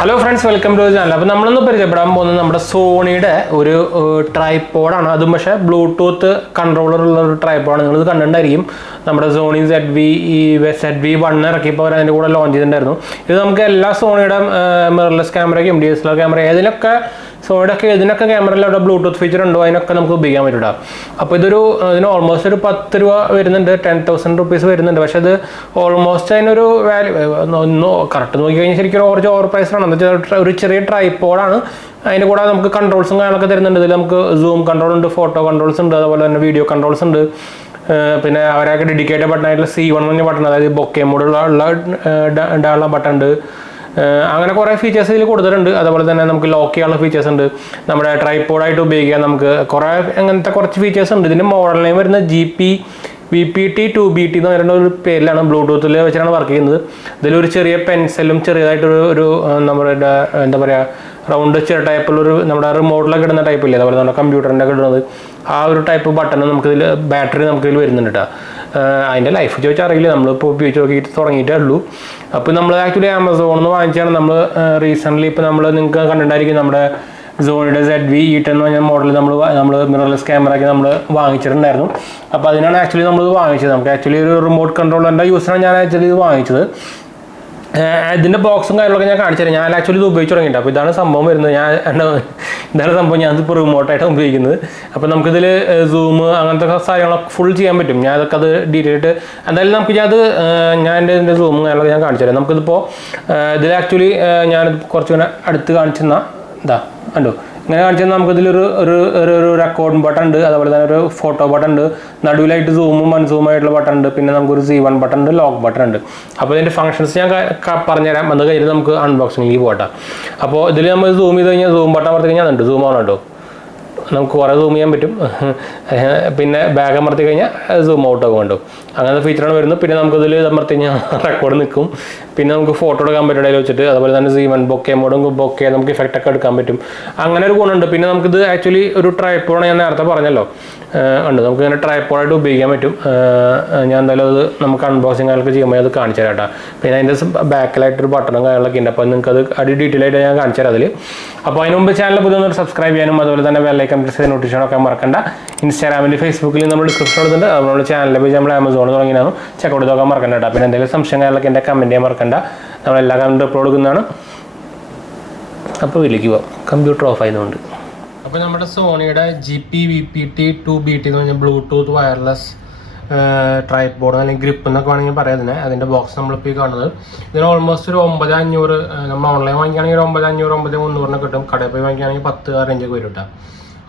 Hello friends, welcome to the channel. Now, we will talk about Sony tripod. That's a Bluetooth controller tripod. We will talk about Sony ZV-E10 launch. This is Sony mirrorless camera, DSLR camera. So, this camera has a Bluetooth feature. So, almost 10,000 rupees. Almost correct. ഒരു ചെറിയ ട്രൈപോഡാണ് അതിന്റെ കൂടെ നമുക്ക് കൺട്രോൾസും കാര്യങ്ങളൊക്കെ തരുന്നുണ്ട് ഇതിൽ നമുക്ക് zoom control ഉണ്ട് ഫോട്ടോ കൺട്രോൾസ് ഉണ്ട് അതുപോലെ തന്നെ വീഡിയോ കൺട്രോൾസ് ഉണ്ട് പിന്നെ അവരൊക്കെ ഡെഡിക്കേറ്റഡ് ബട്ടൺ ആയിട്ടുള്ള C1 എന്ന ബട്ടൺ അതായത് ബൊക്കെ മോഡുള്ള ഡാള ബട്ടൺ ഉണ്ട് അങ്ങനെ കുറേ ഫീച്ചേഴ്സ് ഇതിൽ കൊടുത്തിട്ടുണ്ട് അതുപോലെ തന്നെ നമുക്ക് ലോക്ക് ചെയ്യാനുള്ള ഫീച്ചേഴ്സ് ഉണ്ട് നമ്മുടെ ട്രൈപോഡായിട്ട് ഉപയോഗിക്കാൻ നമുക്ക് കുറേ അങ്ങനത്തെ കുറച്ച് ഫീച്ചേഴ്സ് ഉണ്ട് ഇതിന്റെ മോഡൽ നെയിം വരുന്നത് GP-VPT2BT എന്ന് പറയുന്ന ഒരു പേരിലാണ് ബ്ലൂടൂത്തിൽ വെച്ചാണ് വർക്ക് ചെയ്യുന്നത് ഇതിലൊരു ചെറിയ പെൻസിലും ചെറിയതായിട്ടൊരു നമ്മുടെ എന്താ പറയുക റൗണ്ട് ചെറിയ ടൈപ്പുള്ളൊരു നമ്മുടെ റിമോട്ടിലൊക്കെ ഇടുന്ന ടൈപ്പ് ഇല്ലേ അതുപോലെ നമ്മുടെ കമ്പ്യൂട്ടറിൻ്റെ ഒക്കെ ഇടുന്നത് ആ ഒരു ടൈപ്പ് ബട്ടൺ നമുക്കിതിൽ ബാറ്ററി നമുക്കിതിൽ വരുന്നുണ്ട് കേട്ടോ അതിൻ്റെ ലൈഫ് ചോദിച്ചാൽ അറിയില്ല നമ്മളിപ്പോൾ ഉപയോഗിച്ച് നോക്കിയിട്ട് തുടങ്ങിയിട്ടേ ഉള്ളൂ അപ്പോൾ നമ്മൾ ആക്ച്വലി ആമസോണിൽ നിന്ന് വാങ്ങിച്ചാണ് നമ്മൾ റീസെൻ്റ്ലി ഇപ്പോൾ നമ്മൾ നിങ്ങൾക്ക് കണ്ടിട്ടുണ്ടായിരിക്കും നമ്മുടെ സോണിയുടെ ZV-E10 എന്ന് പറഞ്ഞ മോഡൽ നമ്മൾ മിറർലെസ് ക്യാമറയ്ക്ക് നമ്മൾ വാങ്ങിച്ചിട്ടുണ്ടായിരുന്നു അപ്പോൾ അതിനാണ് ആക്ച്വലി നമ്മൾ വാങ്ങിച്ചത് നമുക്ക് ആക്ച്വലി ഒരു റിമോട്ട് കൺട്രോളറിൻ്റെ യൂസറാണ് ഞാൻ ആക്ച്വലി ഇത് വാങ്ങിച്ചത് ഇതിൻ്റെ ബോക്സും കാര്യങ്ങളൊക്കെ ഞാൻ കാണിച്ചു തരാം ഞാൻ ആക്ച്വലി ഇത് ഉപയോഗിച്ച് തുടങ്ങിയിട്ട് അപ്പോൾ ഇതാണ് സംഭവം വരുന്നത് ഇതാണ് സംഭവം ഞാനിപ്പോൾ റിമോട്ടായിട്ടാണ് ഉപയോഗിക്കുന്നത് അപ്പോൾ നമുക്കിതിൽ സൂം അങ്ങനത്തെ കാര്യങ്ങളൊക്കെ ഫുൾ ചെയ്യാൻ പറ്റും ഞാൻ അതൊക്കെ അത് ഡീറ്റെയിൽ ആയിട്ട് എന്തായാലും നമുക്ക് ഞാൻ ഇതിൻ്റെ സൂമും കാര്യങ്ങളൊക്കെ ഞാൻ കാണിച്ചു തരാം നമുക്കിതിപ്പോൾ ഇതിൽ ആക്ച്വലി ഞാനിത് കുറച്ചുകൂടെ അടുത്ത് കാണിച്ചെന്നാൽ ഇതാ കണ്ടോ ഇങ്ങനെ കാണിച്ചാൽ നമുക്കിതിലൊരു റെക്കോർഡ് ബട്ടൺ ഉണ്ട് അതുപോലെ തന്നെ ഒരു ഫോട്ടോ ബട്ടൺ ഉണ്ട് നടുവിലായിട്ട് സൂമും അൺസൂമായിട്ടുള്ള ബട്ടൺ ഉണ്ട് പിന്നെ നമുക്കൊരു C1 ബട്ടൺ ഉണ്ട് ലോക്ക് ബട്ടൺ ഉണ്ട് അപ്പോൾ ഇതിൻ്റെ ഫംഗ്ഷൻസ് ഞാൻ പറഞ്ഞുതരാം അത് കഴിഞ്ഞിട്ട് നമുക്ക് അൺബോക്സിങ്ങിലേക്ക് പോകട്ടെ അപ്പോൾ ഇതിൽ നമ്മൾ സൂം ചെയ്ത് കഴിഞ്ഞാൽ സൂം ബട്ടൺ അമർത്തി കഴിഞ്ഞാൽ ഉണ്ട് സൂം ആണ് കേട്ടോ നമുക്ക് കുറേ സൂം ചെയ്യാൻ പറ്റും പിന്നെ ബാഗ് അമർത്തി കഴിഞ്ഞാൽ സൂം ഔട്ട് ആകും കണ്ടോ അങ്ങനത്തെ ഫീച്ചറാണ് വരുന്നത് പിന്നെ നമുക്കിതിൽ അമർത്തി കഴിഞ്ഞാൽ റെക്കോർഡ് നിൽക്കും പിന്നെ നമുക്ക് ഫോട്ടോ എടുക്കാൻ പറ്റും ഇടയിൽ വെച്ചിട്ട് അതുപോലെ തന്നെ C1 ബൊക്കെ മോഡും ബൊക്കെ നമുക്ക് ഇഫക്റ്റ് ഒക്കെ എടുക്കാൻ പറ്റും അങ്ങനെ ഒരു ഗുണമുണ്ട് പിന്നെ നമുക്കിത് ആക്ച്വലി ഒരു ട്രൈപോഡാണ് ഞാൻ നേരത്തെ പറഞ്ഞല്ലോ ഉണ്ട് നമുക്ക് ഇങ്ങനെ ട്രൈപോഡായിട്ട് ഉപയോഗിക്കാൻ പറ്റും ഞാൻ എന്തായാലും അത് നമുക്ക് അൺബോക്സിങ് കാര്യങ്ങളൊക്കെ ചെയ്യുമ്പോൾ അത് കാണിച്ചു തരാം കേട്ടോ പിന്നെ അതിൻ്റെ ബാക്കിലായിട്ടൊരു ബട്ടണും കാര്യങ്ങളൊക്കെ ഉണ്ട് അപ്പോൾ നിങ്ങൾക്ക് അത് ഡീറ്റെയിൽ ആയിട്ട് ഞാൻ കാണിച്ചു തരാം അതിൽ അപ്പോൾ അതിന് മുമ്പ് ചാനൽ പുതിയ സബ്സ്ക്രൈബ് ചെയ്യാനും അതുപോലെ തന്നെ ബെല്ലൈക്കൺ പ്രസ് ചെയ്ത് നോട്ടിഫിക്കേഷൻ ഒക്കെ മറക്കണ്ട ഇൻസ്റ്റാഗ്രാമിൽ ഫേസ്ബുക്കിൽ നമ്മൾ ഡിസ്ക്രിപ്ഷൻ കൊടുത്തിട്ടുണ്ട് അതുപോലെ ചാനലിൽ പോയി നമ്മൾ ആമസോണിൽ തുടങ്ങിയാണ് ചെക്കൗട്ട് നോക്കാൻ മറക്കണ്ട കേട്ടോ പിന്നെ എന്തെങ്കിലും സംശയം കാര്യങ്ങളൊക്കെ എൻ്റെ കമൻറ്റ് ചെയ്യാൻ മറക്കണ്ട നമ്മളെല്ലാ കമൻറ്റും അപ്ലോഡ് കൊടുക്കുന്നതാണ് അപ്പോൾ ഇതിലേക്ക് പോകാം കമ്പ്യൂട്ടർ ഓഫ് ആയതുകൊണ്ട് അപ്പോൾ നമ്മുടെ സോണിയുടെ GP-VPT2BT എന്ന് പറഞ്ഞാൽ ബ്ലൂടൂത്ത് വയർലെസ് ട്രൈപോഡ് അല്ലെങ്കിൽ ഗ്രിപ്പ് എന്നൊക്കെ വേണമെങ്കിൽ പറയാതിനെ അതിൻ്റെ ബോക്സ് നമ്മളിപ്പോൾ ഈ കാണുന്നത് ഇതിന് ഓൾമോസ്റ്റ് ഒരു 9,500 നമ്മൾ ഓൺലൈൻ വാങ്ങിക്കുകയാണെങ്കിൽ ഒരു 9,500 9,300 കിട്ടും കടയിൽ പോയി വാങ്ങിക്കുകയാണെങ്കിൽ 10 റേഞ്ചൊക്കെ വരും കേട്ടോ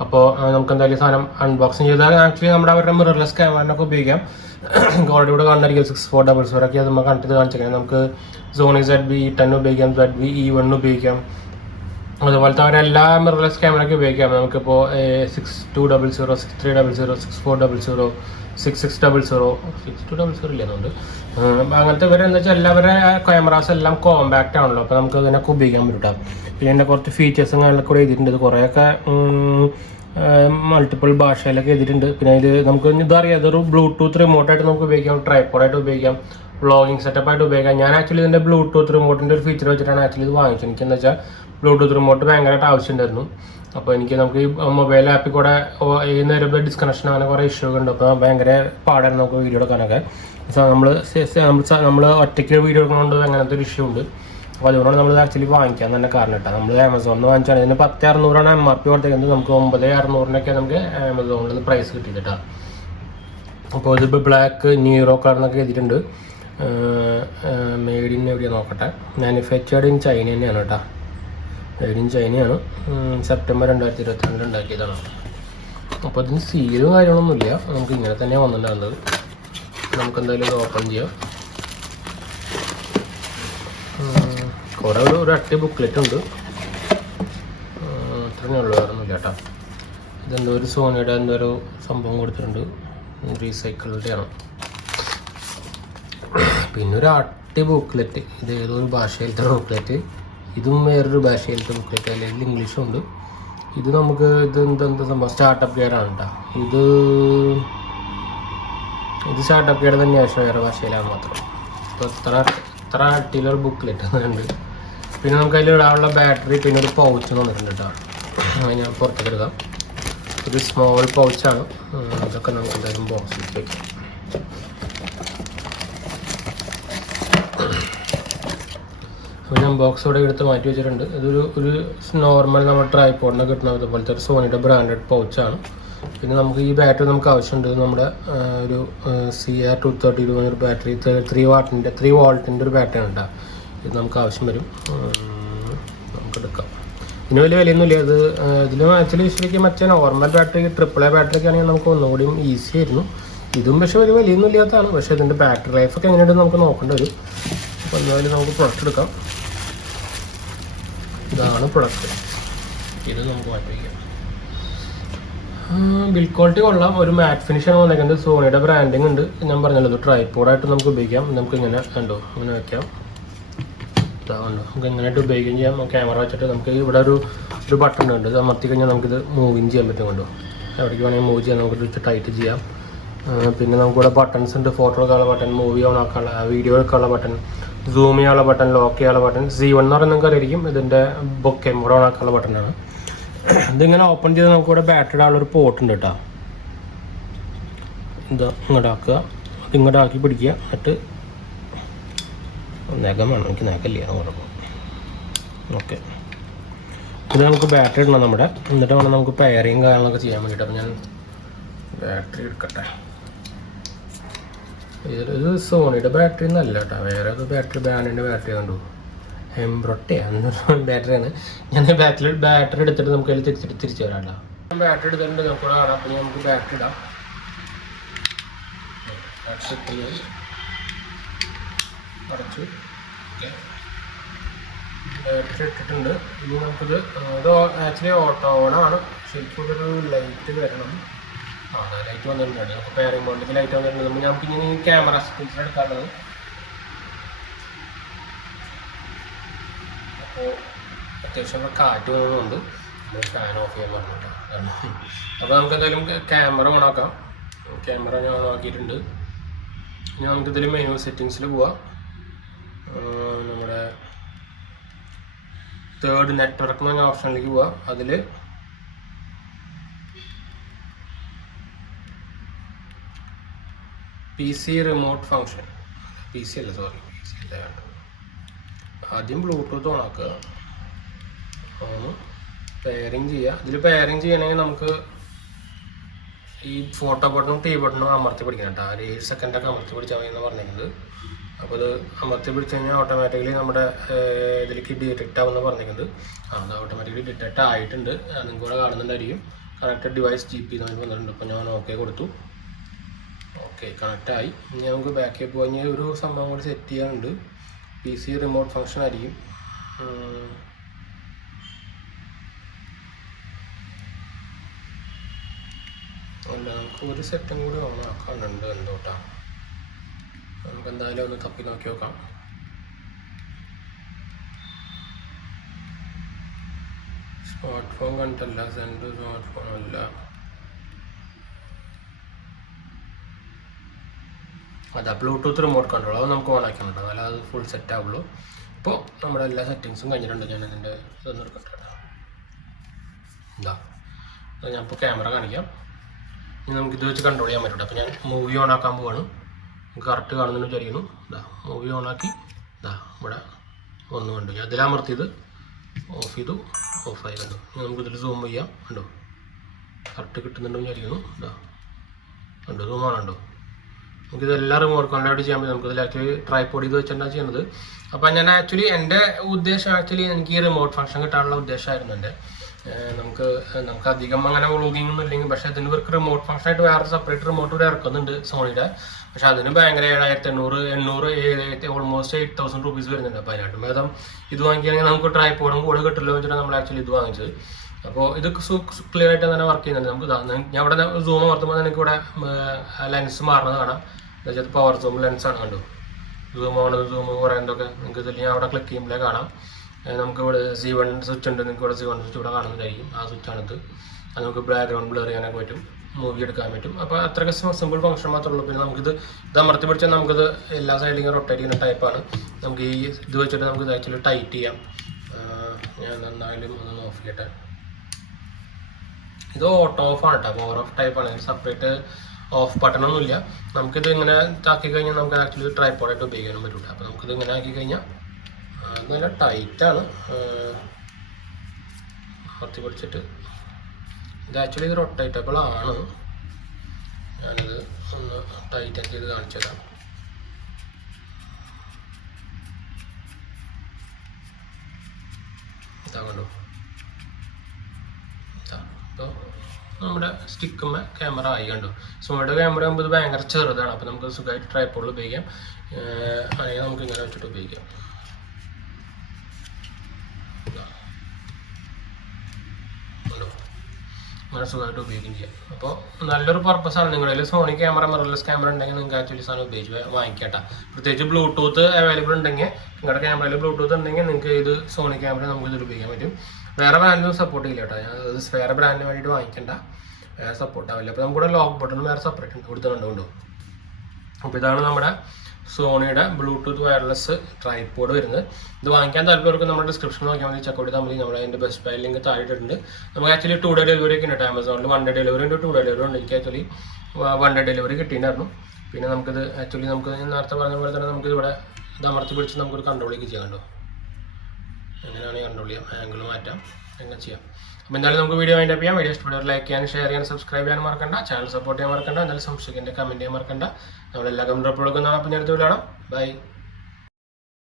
അപ്പോൾ നമുക്ക് എന്തായാലും സാധനം അൺബോക്സിങ് ചെയ്താൽ ആക്ച്വലി നമ്മുടെ അവരുടെ മിറർലെസ് ക്യാമറയൊക്കെ ഉപയോഗിക്കാം ഓൾറെഡി ഇവിടെ കാണുന്നതായിരിക്കും 6400 ഒക്കെ അത് നമ്മൾ കണ്ടിട്ട് കാണിച്ചേക്കാം നമുക്ക് സോണി ZV-E10 ഉപയോഗിക്കാം ZV-E1 ഉപയോഗിക്കാം അതുപോലത്തെ അവരെല്ലാ മിറർലെസ് ക്യാമറയ്ക്ക് ഉപയോഗിക്കാം നമുക്കിപ്പോൾ 6200 6300 6400 6600 6200 ഇല്ലെന്നുണ്ട് അങ്ങനത്തെ ഇവരെ എന്താ വെച്ചാൽ എല്ലാവരുടെ ക്യാമറാസ് എല്ലാം കോമ്പാക്റ്റ് ആണല്ലോ അപ്പോൾ നമുക്ക് ഇതിനൊക്കെ ഉപയോഗിക്കാൻ പറ്റും പിന്നെ എൻ്റെ കുറച്ച് ഫീച്ചേഴ്സും കാര്യങ്ങളൊക്കെ കൂടെ എഴുതിയിട്ടുണ്ട് ഇത് കുറേയൊക്കെ മൾട്ടിപ്പിൾ ഭാഷയിലൊക്കെ എഴുതിയിട്ടുണ്ട് പിന്നെ ഇത് നമുക്ക് ഇതറിയാം ഇതൊരു ബ്ലൂടൂത്ത് റിമോട്ടായിട്ട് നമുക്ക് ഉപയോഗിക്കാം ട്രൈപോഡായിട്ട് ഉപയോഗിക്കാം വ്ളോഗിങ് സെറ്റപ്പായിട്ട് ഉപയോഗിക്കാം ഞാൻ ആക്ച്വലി ഇതിൻ്റെ ബ്ലൂടൂത്ത് റിമോട്ടിൻ്റെ ഒരു ഫീച്ചർ വെച്ചിട്ടാണ് ആക്ച്വലി ഇത് വാങ്ങിച്ചത് എനിക്കെന്ന് വെച്ചാൽ ബ്ലൂടൂത്ത് റിമോട്ട് ഭയങ്കരമായിട്ട് ആവശ്യമുണ്ടായിരുന്നു അപ്പോൾ എനിക്ക് നമുക്ക് ഈ മൊബൈൽ ആപ്പിൽ കൂടെ ഈ നേരം ഡിസ്കണക്ഷൻ അങ്ങനെ കുറേ ഇഷ്യൂ ഒക്കെ ഉണ്ട് അപ്പോൾ ഭയങ്കര പാടായിരുന്നു നമുക്ക് വീഡിയോ എടുക്കാനൊക്കെ നമ്മൾ ഒറ്റയ്ക്ക് വീഡിയോ എടുക്കുന്നതുകൊണ്ട് അങ്ങനത്തെ ഒരു ഇഷ്യൂ ഉണ്ട് അപ്പോൾ അതുകൊണ്ടാണ് നമ്മൾ ആക്ച്വലി വാങ്ങിക്കാൻ തന്നെ കാരണം കേട്ടോ നമ്മൾ ആമസോണിൽ നിന്ന് വാങ്ങിച്ചാണ് ഇതിന് 10,600 MRP കൊടുത്തേക്കുന്നത് നമുക്ക് 9,600 നമുക്ക് ആമസോണിൽ നിന്ന് പ്രൈസ് കിട്ടിയിട്ടാ അപ്പോൾ ഇതിപ്പോൾ ബ്ലാക്ക് ന്യൂറോ കാർഡെന്നൊക്കെ എഴുതിയിട്ടുണ്ട് മെയ്ഡ് ഇൻ എവിടെയാണ് നോക്കട്ടെ മാനുഫാക്ചേർഡ് ഇൻ ചൈന തന്നെയാണ് കേട്ടോ മെയ്ഡ് ഇൻ ചൈനയാണ് സെപ്റ്റംബർ 2022 ഉണ്ടാക്കിയതാണ് അപ്പോൾ അതിന് സീലും കാര്യങ്ങളൊന്നുമില്ല നമുക്ക് ഇങ്ങനെ തന്നെയാണ് വന്നിട്ടുണ്ടാകുന്നത് നമുക്ക് എന്തായാലും ഇത് ഓപ്പൺ ചെയ്യാം കുറേ ഒരു അട്ടി ബുക്ക്ലെറ്റ് ഉണ്ട് അത്രയേ ഉള്ളൂ വേറെ ഒന്നുമില്ല കേട്ടോ ഇതെന്തോ ഒരു സോണിയുടെ എന്തോ ഒരു സംഭവം കൊടുത്തിട്ടുണ്ട് റീസൈക്കിളുടെയാണ് പിന്നെ ഒരു അട്ടി ബുക്ക്ലെറ്റ് ഇത് ഏതൊരു ഭാഷയിലത്തെ ബുക്ക്ലെറ്റ് ഇതും വേറൊരു ഭാഷയിലത്തെ ബുക്ക്ലെറ്റ് അല്ലെങ്കിൽ ഇംഗ്ലീഷും ഉണ്ട് ഇത് നമുക്ക് ഇത് എന്താ സംഭവം സ്റ്റാർട്ടപ്പ് ഗൈഡാണ് കേട്ടോ ഇത് സ്റ്റാർട്ടപ്പ് ഗൈഡ് തന്നെയാണ് പക്ഷേ വേറെ ഭാഷയിലാണ് മാത്രം അപ്പോൾ ഇത്ര അട്ടിയിലൊരു ബുക്ക്ലെറ്റ് ഉണ്ട് പിന്നെ നമുക്ക് അതിൽ ഇടാനുള്ള ബാറ്ററി പിന്നെ ഒരു പൗച്ച് വന്നിട്ടുണ്ട് കേട്ടോ. ഞാൻ പുറത്തേക്ക് എടുക്കാം. ഒരു സ്മോൾ പൗച്ചാണ്. അതൊക്കെ നമുക്ക് എന്തായാലും ബോക്സിലേക്ക് വയ്ക്കാം. അപ്പോൾ ഞാൻ ബോക്സോടെ എടുത്ത് മാറ്റി വെച്ചിട്ടുണ്ട്. ഇതൊരു നോർമൽ നമ്മൾ ട്രൈപോഡിന് കിട്ടുന്ന അതുപോലത്തെ ഒരു സോണിയുടെ ബ്രാൻഡഡ് പൗച്ചാണ്. പിന്നെ നമുക്ക് ഈ ബാറ്ററി നമുക്ക് ആവശ്യമുണ്ട്. നമ്മുടെ ഒരു CR232 ഒരു ബാറ്ററി 3 വോൾട്ടിൻ്റെ ഒരു ബാറ്ററിയാണ് കേട്ടോ. ഇത് നമുക്ക് ആവശ്യം വരും. നമുക്ക് എടുക്കാം. ഇതിന് വലിയ വിലയൊന്നുമില്ല. ഇതിലും ആക്ച്വലി ശരിക്കും മറ്റേ നോർമൽ ബാറ്ററി AAA ബാറ്ററിക്ക് ആണെങ്കിൽ നമുക്ക് ഒന്നുകൂടിയും ഈസി ആയിരുന്നു. ഇതും പക്ഷേ ഒരു വലിയൊന്നും ഇല്ലാത്തതാണ്. പക്ഷേ ഇതിൻ്റെ ബാറ്ററി ലൈഫൊക്കെ എങ്ങനെയുണ്ടെന്ന് നമുക്ക് നോക്കേണ്ടി വരും. അപ്പോൾ എന്തായാലും നമുക്ക് പ്രൊഡക്റ്റ് എടുക്കാം. ഇതാണ് പ്രൊഡക്റ്റ്. ഇത് നമുക്ക് മാറ്റി വയ്ക്കാം. ബിൽഡ് ക്വാളിറ്റി കൊള്ളാം. ഒരു മാറ്റ് ഫിനിഷാണ് വന്നേക്കുന്നത്. സോണിയുടെ ബ്രാൻഡിങ് ഉണ്ട്. ഞാൻ പറഞ്ഞല്ലോ ഇത് ട്രൈപോഡായിട്ട് നമുക്ക് ഉപയോഗിക്കാം. നമുക്ക് ഇങ്ങനെ കണ്ടോ അങ്ങനെ വയ്ക്കാം. ഇതാണോ നമുക്ക് എങ്ങനെയായിട്ട് ഉപയോഗിക്കുകയും ചെയ്യാം. ക്യാമറ വെച്ചിട്ട് നമുക്ക് ഇവിടെ ഒരു ബട്ടൺ ഉണ്ട്. ഇത് അമർത്തി കഴിഞ്ഞാൽ നമുക്കിത് മൂവിങ് ചെയ്യാൻ പറ്റും. കണ്ടോ എവിടേക്ക് വേണമെങ്കിൽ മൂവ് ചെയ്യാം. നമുക്ക് വെച്ച് ടൈറ്റ് ചെയ്യാം. പിന്നെ നമുക്കിവിടെ ബട്ടൺസ് ഉണ്ട്. ഫോട്ടോ എടുക്കാനുള്ള ബട്ടൺ, മൂവി ഓൺ ആക്കാനുള്ള, വീഡിയോ എടുക്കാനുള്ള ബട്ടൺ, സൂം ചെയ്യാനുള്ള ബട്ടൺ, ലോക്ക് ചെയ്യാനുള്ള ബട്ടൺ. Z1 എന്ന് പറയുന്നത് നിങ്ങൾക്ക് അറിയാം. ഇതിൻ്റെ ബൊക്കെ മോഡ് ഓൺ ആക്കാനുള്ള ബട്ടണാണ്. ഇതിങ്ങനെ ഓപ്പൺ ചെയ്ത് നമുക്കിവിടെ ബാറ്ററി ഇടാനുള്ളൊരു പോർട്ട് ഉണ്ട് കേട്ടോ. ഇത് ഇങ്ങോട്ടാക്കുക. അത് ഇങ്ങോട്ടാക്കി പിടിക്കുക. എന്നിട്ട് നഖം വേണം. എനിക്ക് നഖമില്ല ഉറപ്പ്. ഓക്കെ, ഇത് നമുക്ക് ബാറ്ററി ഇടണം നമ്മുടെ. എന്നിട്ട് വേണം നമുക്ക് പെയറിങ് കാര്യങ്ങളൊക്കെ ചെയ്യാൻ വേണ്ടിയിട്ട്. അപ്പോൾ ഞാൻ ബാറ്ററി എടുക്കട്ടെ. ഇത് സോണിയുടെ ബാറ്ററി ഒന്നല്ല കേട്ടോ. വേറെ ഒരു ബാറ്ററി ബ്രാൻഡിൻ്റെ ബാറ്ററി കണ്ടു. 𝗵𝗁𝗏 എന്നൊരു ബാറ്ററിയാണ്. ഞാൻ ബാറ്ററി എടുത്തിട്ട് നമുക്ക് അതിൽ തിരിച്ചു വരാം കേട്ടോ. ബാറ്ററി എടുത്തിട്ടുണ്ട്. നമുക്ക് കാണാം. അപ്പോൾ നമുക്ക് ബാറ്ററി ഇടാം. അടച്ചു. ഓക്കെ, ബാറ്ററി ഇട്ടിട്ടുണ്ട്. ഇനി നമുക്കിത് ആക്ച്വലി ഓട്ടോ ഓണാണ്. ശരിക്കും ഇതൊരു ലൈറ്റ് വരണം. ലൈറ്റ് വന്നിട്ടുണ്ട്. നമുക്ക് പെയറിംഗ് ബോണ്ടിക്ക് ലൈറ്റ് വന്നിട്ടുണ്ട്. നമുക്ക് ഇനി ക്യാമറ സ്ക്രീൻസ് എടുക്കാനുള്ളത്. അപ്പോൾ അത്യാവശ്യം കാറ്റ് വന്നതുകൊണ്ട് നമ്മൾ ഫാൻ ഓഫ് ചെയ്യാൻ പറഞ്ഞിട്ട്. അപ്പോൾ നമുക്ക് എന്തായാലും ക്യാമറ ഓണാക്കാം. ക്യാമറ ഞാൻ ഓണാക്കിയിട്ടുണ്ട്. ഇനി നമുക്കിതിൽ മെനു സെറ്റിങ്സിൽ പോവാം. നമ്മുടെ തേർഡ് നെറ്റ്വർക്ക് എന്ന ഓപ്ഷനിലേക്ക് പോവാം. അതിൽ PC റിമോട്ട് ഫങ്ഷൻ, PC അല്ല, സോറി PC അല്ല. ആദ്യം ബ്ലൂടൂത്ത് ഓണാക്കുക. പെയറിങ് ചെയ്യുക. ഇതിൽ പെയറിങ് ചെയ്യണമെങ്കിൽ നമുക്ക് ഈ ഫോട്ടോ ബട്ടണും T ബട്ടണും അമർത്തി പിടിക്കണം കേട്ടോ. 7 സെക്കൻഡൊക്കെ അമർത്തി പിടിച്ചാൽ മതി എന്ന് പറഞ്ഞിരിക്കുന്നത്. അപ്പോൾ ഇത് അമർത്തി പിടിച്ച് കഴിഞ്ഞാൽ ഓട്ടോമാറ്റിക്കലി നമ്മുടെ ഇതിലേക്ക് ഡിറ്റക്റ്റ് ആവുമെന്ന് പറഞ്ഞിരിക്കുന്നത്. അത് ഓട്ടോമാറ്റിക്കലി ഡിറ്റക്റ്റ് ആയിട്ടുണ്ട്. നിങ്ങൾക്ക് കൂടെ കാണുന്നുണ്ടായിരിക്കും. കണക്റ്റഡ് ഡിവൈസ് GP എന്ന് വന്നിട്ടുണ്ട്. അപ്പോൾ ഞാൻ ഓക്കെ കൊടുത്തു. ഓക്കെ, കണക്റ്റായി. ഇനി നമുക്ക് ബാക്കിൽ പോയി ഒരു സംഭവം കൂടി സെറ്റ് ചെയ്യാനുണ്ട്. PC റിമോട്ട് ഫങ്ഷൻ ആയിരിക്കും. അല്ല, നമുക്ക് ഒരു സെറ്റും കൂടി ഓണാക്കാനുണ്ട് എന്തോട്ടാ. നമുക്ക് എന്തായാലും ഒന്ന് തപ്പി നോക്കി നോക്കാം. സ്മാർട്ട് ഫോൺ കണ്ടല്ല, സെൻഡ് സ്മാർട്ട് ഫോൺ അല്ല. അതാ ബ്ലൂടൂത്ത് റിമോട്ട് കൺട്രോൾ. അത് നമുക്ക് ഓൺ ആക്കിയിട്ടുണ്ട്. എന്നാലും അത് ഫുൾ സെറ്റ് ആവുള്ളൂ. ഇപ്പോൾ നമ്മുടെ എല്ലാ സെറ്റിങ്സും കഴിഞ്ഞിട്ടുണ്ട്. ഞാൻ അതിൻ്റെ ഇതൊന്നും എടുക്കട്ടെ. എന്താ ഞാൻ ഇപ്പോൾ ക്യാമറ കാണിക്കാം. ഇനി നമുക്ക് ഇത് വെച്ച് കൺട്രോൾ ചെയ്യാൻ പറ്റും. അപ്പോൾ ഞാൻ മൂവി ഓൺ ആക്കാൻ പോവാണ്. കറക്റ്റ് കാണുന്നതെന്ന് വിചാരിക്കുന്നു. ഇതാ മൂവി ഓൺ ആക്കി. ഇതാ ഇവിടെ ഒന്ന് കണ്ടു. ഞാൻ അതിലമർത്തിയത് ഓഫ് ചെയ്തു. ഓഫായി കണ്ടു. ഇനി നമുക്കിതിൽ സൂം ചെയ്യാം. കണ്ടോ കറക്റ്റ് കിട്ടുന്നുണ്ടെന്ന് വിചാരിക്കുന്നു. ഇതാ കണ്ടോ, സൂം ആണുണ്ടോ. നമുക്കിതെല്ലാം റിമോട്ട് കൺട്രോളായിട്ട് ചെയ്യാൻ പറ്റും. നമുക്കിതിൽ ആക്ച്വലി ട്രൈപോഡ് ഇത് വെച്ചിട്ടാണ് ചെയ്യുന്നത്. അപ്പോൾ ഞാൻ ആക്ച്വലി എൻ്റെ ഉദ്ദേശം എനിക്ക് ഈ റിമോട്ട് ഫംഗ്ഷൻ കിട്ടാനുള്ള ഉദ്ദേശമായിരുന്നു എൻ്റെ. നമുക്ക് അധികം അങ്ങനെ വ്ളോഗിംഗ് ഒന്നും ഇല്ലെങ്കിൽ, പക്ഷേ അതിന് ഇവർക്ക് റിമോട്ട് ഫംഗ്ഷനായിട്ട് വേറെ സെപ്പറേറ്റ് റിമോട്ട് ഇവിടെ ഇറക്കുന്നുണ്ട് സോണിയുടെ. പക്ഷെ അതിന് ഭയങ്കര 7,800 ഓൾമോസ്റ്റ് 8,000 റുപ്പീസ് വരുന്നുണ്ട്. അപ്പോൾ അതിനായിട്ടും ഭേദം ഇത് വാങ്ങിക്കുകയാണെങ്കിൽ നമുക്ക് ട്രൈപോഡും കൂടെ കിട്ടില്ല വെച്ചിട്ട് നമ്മൾ ആക്ച്വലി ഇത് വാങ്ങിച്ചത്. അപ്പോൾ ഇത് ക്ലിയർ ആയിട്ട് തന്നെ വർക്ക് ചെയ്യുന്നുണ്ട്. നമുക്ക് ഞാൻ ഇവിടെ സൂം അമർത്തുമ്പോൾ എനിക്ക് ഇവിടെ ലെൻസ് മാറുന്നത് കാണാം. എന്നുവെച്ചാൽ പവർ സൂം ലെൻസാണ്. കണ്ടു സൂം ആവുന്നത്, സൂം കുറയുന്നതൊക്കെ നിങ്ങൾക്ക് ഇതിൽ ഞാൻ അവിടെ ക്ലിക്ക് ചെയ്യുമ്പോഴേ കാണാം. നമുക്ക് ഇവിടെ C1 സ്വിച്ച് ഉണ്ട്. നിങ്ങൾക്ക് ഇവിടെ C1 സ്വിച്ച് ഇവിടെ കാണുന്നതായിരിക്കും. ആ സ്വിച്ചാണിത്. അത് നമുക്ക് ബാക്ക്ഗ്രൗണ്ട് ബ്ലർ ചെയ്യാനൊക്കെ പറ്റും, മൂവി എടുക്കാൻ പറ്റും. അപ്പോൾ അത്രയ്ക്ക് സിമ്പിൾ ഫംഗ്ഷൻ മാത്രമേ ഉള്ളൂ. പിന്നെ നമുക്കിത് അമർത്തി പിടിച്ചാൽ നമുക്കിത് എല്ലാ സൈഡിലും റൊട്ടേറ്റ് ചെയ്യുന്ന ടൈപ്പാണ്. നമുക്ക് ഈ ഇത് വെച്ചിട്ട് നമുക്ക് ആക്ച്വലി ടൈറ്റ് ചെയ്യാം. ഞാൻ നന്നായാലും ഒന്ന് ഓഫ് ചെയ്യട്ടെ. ഇത് ഓട്ടോ ഓഫ് ആണ് കേട്ടോ, പവർ ഓഫ് ടൈപ്പ് ആണ്. സെപ്പറേറ്റ് ഓഫ് ബട്ടണൊന്നുമില്ല. നമുക്കിത് ഇങ്ങനെ ആക്കി കഴിഞ്ഞാൽ നമുക്ക് ആക്ച്വലി ട്രൈപ്പോഡായിട്ട് ഉപയോഗിക്കാനും പറ്റില്ല. അപ്പോൾ നമുക്കിത് ഇങ്ങനെ ആക്കി കഴിഞ്ഞാൽ നല്ല ടൈറ്റാണ്. കുറച്ച് പിടിച്ചിട്ട് ഇത് ആക്ച്വലി ഇത് റൊട്ടേറ്റബിൾ ആണ്. ഞാനിത് ഒന്ന് ടൈറ്റൻ ചെയ്ത് കാണിച്ചു തരാം. ഇതാ കണ്ടോ. അപ്പോൾ നമ്മുടെ സ്റ്റിക്കുമ്മ ക്യാമറ ആയി കണ്ടു. സോണിയുടെ ക്യാമറ ആകുമ്പോൾ ഇത് ഭയങ്കര ചെറുതാണ്. അപ്പോൾ നമുക്ക് സുഖമായിട്ട് ട്രൈപ്പോഡിൽ ഉപയോഗിക്കാം. അല്ലെങ്കിൽ നമുക്ക് ഇങ്ങനെ വെച്ചിട്ട് ഉപയോഗിക്കാം. അങ്ങനെ സുഖമായിട്ട് ഉപയോഗിക്കുകയും ചെയ്യാം. അപ്പോൾ നല്ലൊരു പർപ്പസാണ്. നിങ്ങളുടെ സോണി ക്യാമറ മിറർലെസ് ക്യാമറ ഉണ്ടെങ്കിൽ നിങ്ങൾക്ക് ആക്ച്വലി സാധനം ഉപയോഗിച്ച് വാങ്ങിക്കട്ടെ. പ്രത്യേകിച്ച് ബ്ലൂടൂത്ത് അവൈലബിൾ ഉണ്ടെങ്കിൽ, നിങ്ങളുടെ ക്യാമറയിൽ ബ്ലൂടൂത്ത് ഉണ്ടെങ്കിൽ നിങ്ങൾക്ക് ഇത് സോണി ക്യാമറ നമുക്ക് ഇതിൽ ഉപയോഗിക്കാൻ പറ്റും. വേറെ ബ്രാൻഡൊന്നും സപ്പോർട്ട് ചെയ്യില്ല കേട്ടോ. ഞാൻ വേറെ ബ്രാൻഡിന് വേണ്ടിയിട്ട് വാങ്ങിക്കേണ്ട, വേറെ സപ്പോർട്ട് ആവില്ല. അപ്പോൾ നമുക്കിവിടെ ലോക്ക് ബട്ടൺ വേറെ സെപ്പറേറ്റ് കൊടുത്തുകൊണ്ടോ. അപ്പോൾ ഇതാണ് നമ്മുടെ സോണിയുടെ ബ്ലൂടൂത്ത് വയർലെസ് ട്രൈപ്പോഡ് വരുന്നത്. ഇത് വാങ്ങിക്കാൻ താല്പര്യർക്ക് നമ്മുടെ ഡിസ്ക്രിപ്ഷനിൽ നോക്കിയാൽ മതി, ചെക്കൗട്ട് ചെയ്താൽ മതി. നമ്മൾ അതിൻ്റെ ബെസ്റ്റ് ബൈ ലിങ്ക് താഴെയിട്ടുണ്ട്. നമുക്ക് ആക്ച്വലി 2 ഡേ ഡെലിവറി ഒക്കെ ഉണ്ട്. ആമസോണിൽ 1 ഡേ ഡെലിവറി ഉണ്ട്, 2 ഡേ ഡെലിവറി ഉണ്ട്. എനിക്ക് ആക്ച്വലി 1 ഡേ ഡെലിവറി കിട്ടിയിട്ടുണ്ടായിരുന്നു. പിന്നെ നമുക്കിത് ആക്ച്വലി നമുക്ക് നേരത്തെ പറഞ്ഞ പോലെ തന്നെ നമുക്ക് ഇവിടെ ഇത് അമർത്തി പിടിച്ച് നമുക്കൊരു കൺട്രോളിലേക്ക് ചെയ്യാം കണ്ടോ. എങ്ങനെയാണെങ്കിൽ കൺട്രോൾ ചെയ്യാം, ആംഗിൾ മാറ്റാം, എങ്ങനെ ചെയ്യാം. അപ്പോൾ എന്തായാലും നമുക്ക് വീഡിയോ വൈൻഡ് അപ്പ് ചെയ്യാം. വീഡിയോ ഇഷ്ടപ്പെട്ടവർ ലൈക്ക് ചെയ്യാനും ഷെയർ ചെയ്യാനും സബ്സ്ക്രൈബ് ചെയ്യാനും മറക്കണ്ട. ചാനൽ സപ്പോർട്ട് ചെയ്യാൻ മറക്കണ്ട. എന്തായാലും സംശയിക്കേണ്ട കമൻറ്റ് ചെയ്യാൻ മറക്കണ്ട. നമ്മളെല്ലാ കമൻറ്റ് അപ്ലോഡ് കൊടുക്കുന്നതാണ്. അപ്പോൾ നേരത്തെ വിടാം. ബൈ.